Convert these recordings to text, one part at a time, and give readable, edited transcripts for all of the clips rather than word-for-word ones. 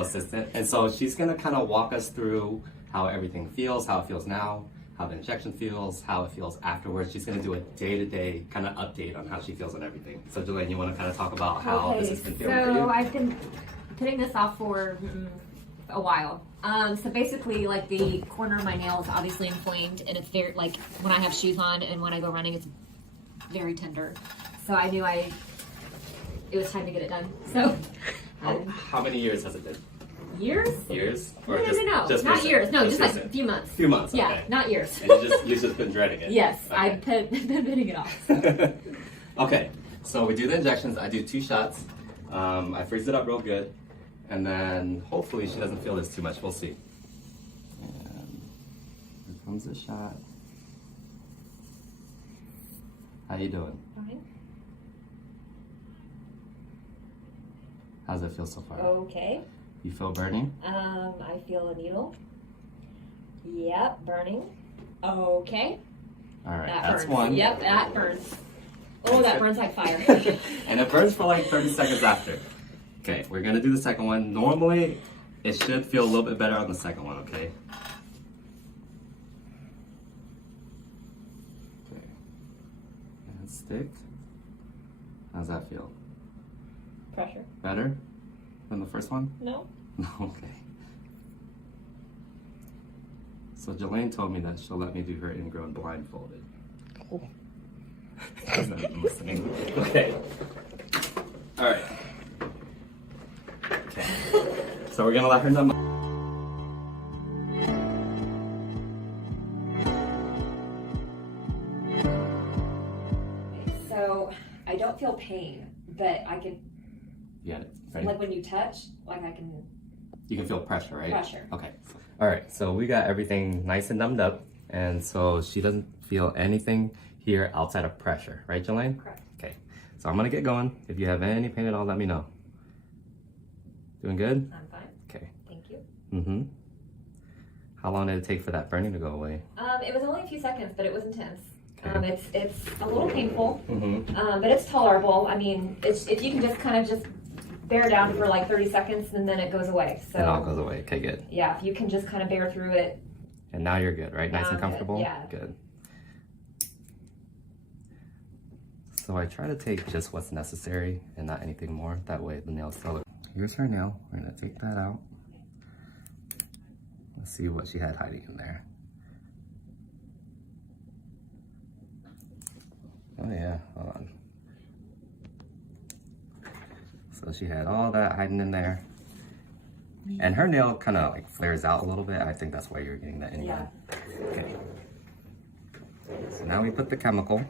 assistant. And so she's gonna kind of walk us through how everything feels, how it feels now, how the injection feels, how it feels afterwards. She's gonna do a day-to-day kind of update on how she feels and everything. So Jelaine, you wanna kind of talk about how this has been feeling for you? So I've been putting this off for a while. So basically, like, the corner of my nail is obviously inflamed, and it's very, like, when I have shoes on and when I go running, it's very tender. So I knew it was time to get it done. So how many years has it been? Years? Years? No, just not years. No, just like a few months. Few months. Yeah, okay. not years. And you've just been dreading it. Yes, okay. I've been putting it off. So. Okay, so we do the injections. I do 2 shots. I freeze it up real good, and then hopefully she doesn't feel this too much. We'll see. And here comes the shot. How you doing? Fine. How's it feel so far? Okay. You feel burning? I feel a needle. Yep, burning. Okay. All right, That that's burns. one. Yep, that burns. Oh, that burns like fire. And it burns for like 30 seconds after. Okay, we're gonna do the second one. Normally, it should feel a little bit better on the second one, okay? Okay. And stick. How's that feel? Pressure. Better than the first one? No. Okay. So Jelaine told me that she'll let me do her ingrown blindfolded. Oh. Because I'm listening. Okay. All right. Okay. So we're gonna let her know. So I don't feel pain, but I can. Yeah. Ready? Like when you touch, like I can. You can feel pressure, right? Pressure. Okay. All right. So we got everything nice and numbed up, and so she doesn't feel anything here outside of pressure, right, Jelaine? Correct. Okay. So I'm gonna get going. If you have any pain at all, let me know. Doing good? I'm fine. Okay. Thank you. Mm-hmm. How long did it take for that burning to go away? It was only a few seconds, but it was intense. Okay. It's a little painful, Mm-hmm. but it's tolerable. I mean, if you can just kind of just bear down for like 30 seconds, and then it goes away. So It all goes away. Okay, good. yeah, if you can just kind of bear through it. And now you're good, right? Nice Now and I'm comfortable? good, yeah. Good. So I try to take just what's necessary and not anything more. That way the nail's still. Here's her nail. We're gonna take that out. Let's see what she had hiding in there. Oh yeah, hold on. So she had all that hiding in there. And her nail kind of like flares out a little bit. I think that's why you're getting that anyway. Yeah. Okay. So now we put the chemical.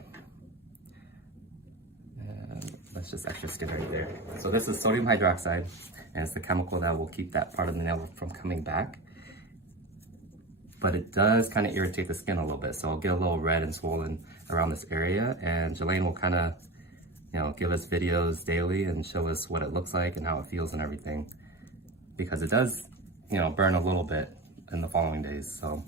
And let's just extra skin right there. So this is sodium hydroxide, and it's the chemical that will keep that part of the nail from coming back. But it does kind of irritate the skin a little bit. So it'll get a little red and swollen around this area. And Jelaine will kind of, give us videos daily and show us what it looks like and how it feels and everything. Because it does, burn a little bit in the following days. So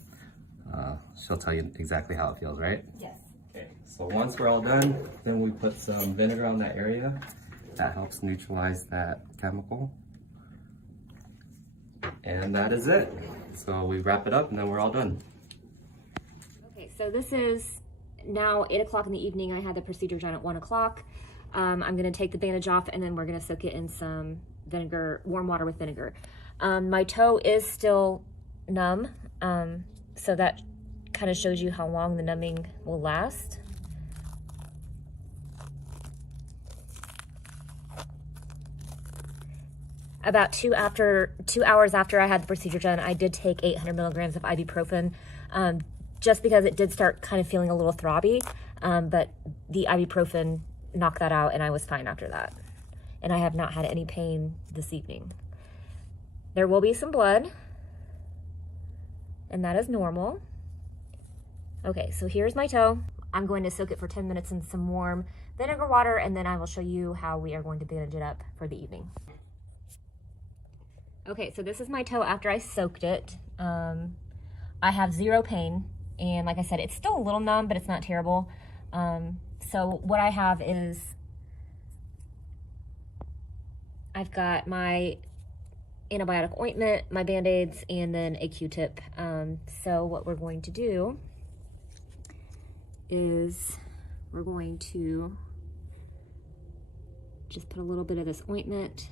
she'll tell you exactly how it feels, right? Yes. Okay, so once we're all done, then we put some vinegar on that area. That helps neutralize that chemical. And that is it. So we wrap it up and then we're all done. Okay, so this is now 8 o'clock in the evening. I had the procedure done at 1 o'clock. I'm gonna take the bandage off, and then we're gonna soak it in some vinegar, warm water with vinegar. My toe is still numb, so that kind of shows you how long the numbing will last. About 2 hours after I had the procedure done, I did take 800 milligrams of ibuprofen, just because it did start kind of feeling a little throbby, but the ibuprofen knocked that out, and I was fine after that. And I have not had any pain this evening. There will be some blood, and that is normal. Okay, so here's my toe. I'm going to soak it for 10 minutes in some warm vinegar water, and then I will show you how we are going to bandage it up for the evening. Okay, so this is my toe after I soaked it. I have 0 pain, and like I said, it's still a little numb, but it's not terrible. So what I have is, I've got my antibiotic ointment, my Band-Aids, and then a Q-tip. So what we're going to do is we're going to just put a little bit of this ointment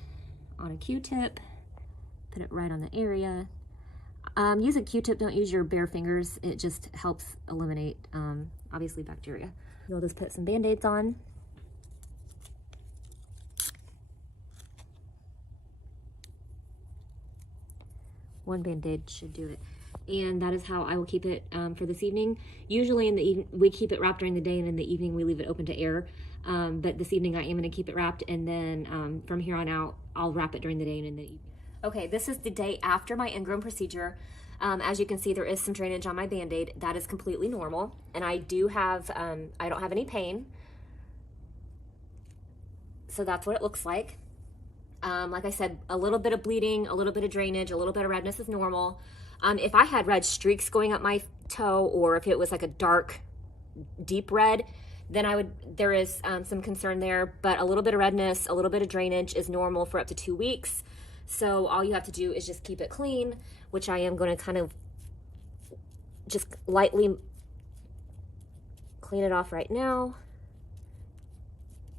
on a Q-tip, put it right on the area. Use a Q-tip, don't use your bare fingers. It just helps eliminate, obviously, bacteria. You'll just put some Band-Aids on. One Band-Aid should do it. And that is how I will keep it for this evening. Usually in the evening, we keep it wrapped during the day, and in the evening we leave it open to air. But this evening I am gonna keep it wrapped, and then from here on out, I'll wrap it during the day and in the evening. Okay, this is the day after my ingrown procedure. As you can see, there is some drainage on my Band-Aid. That is completely normal. And I do have, I don't have any pain. So that's what it looks like. Like I said, a little bit of bleeding, a little bit of drainage, a little bit of redness is normal. If I had red streaks going up my toe, or if it was like a dark, deep red, then there is some concern there. But a little bit of redness, a little bit of drainage is normal for up to 2 weeks. So all you have to do is just keep it clean, which I am going to kind of just lightly clean it off right now.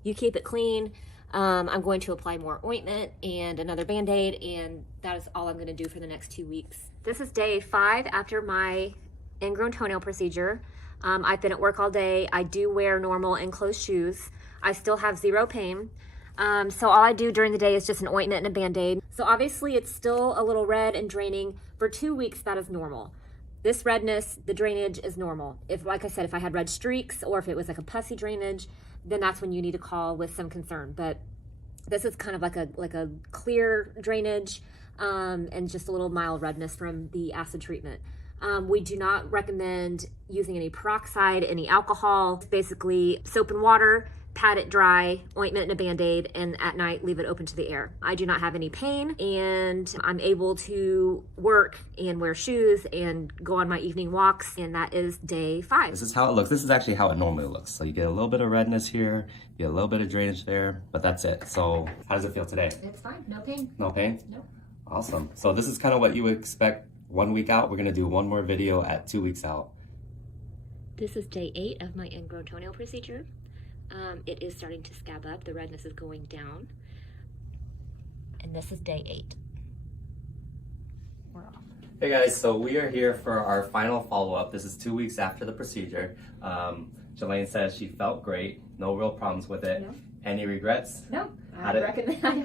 You keep it clean. I'm going to apply more ointment and another Band-Aid, and that is all I'm going to do for the next 2 weeks. This is day 5 after my ingrown toenail procedure. I've been at work all day. I do wear normal enclosed shoes. I still have zero pain. So all I do during the day is just an ointment and a Band-Aid. So obviously it's still a little red and draining. For 2 weeks, that is normal. This redness, the drainage is normal. If, like I said, if I had red streaks or if it was like a pussy drainage, then that's when you need to call with some concern. But this is kind of like a clear drainage and just a little mild redness from the acid treatment. We do not recommend using any peroxide, any alcohol. It's basically soap and water, pat it dry, ointment and a Band-Aid, and at night leave it open to the air. I do not have any pain, and I'm able to work and wear shoes and go on my evening walks, and that is day 5. This is how it looks. This is actually how it normally looks. So you get a little bit of redness here, you get a little bit of drainage there, but that's it. So how does it feel today? It's fine, no pain. No pain? No. Awesome. So this is kind of what you would expect 1 week out. We're gonna do one more video at 2 weeks out. This is day 8 of my ingrown toenail procedure. It is starting to scab up. The redness is going down. And this is day 8. We're off. Hey guys, so we are here for our final follow-up. This is 2 weeks after the procedure. Jelaine says she felt great. No real problems with it. No. Any regrets? No. I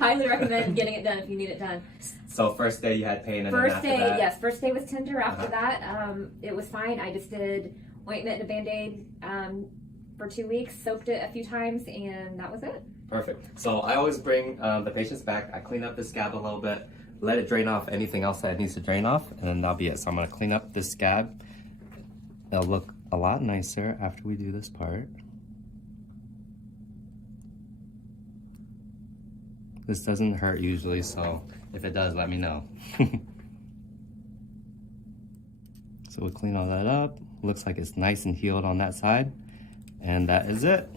highly recommend getting it done if you need it done. So first day you had pain, and first then after day, that? yes. First day was tender. After that, it was fine. I just did ointment and a Band-Aid for 2 weeks, soaked it a few times, and that was it. Perfect. So I always bring the patients back. I clean up the scab a little bit, let it drain off anything else that it needs to drain off, and then that'll be it. So I'm going to clean up this scab. It'll look a lot nicer after we do this part. This doesn't hurt usually, so if it does, let me know. So we'll clean all that up. Looks like it's nice and healed on that side. And that is it.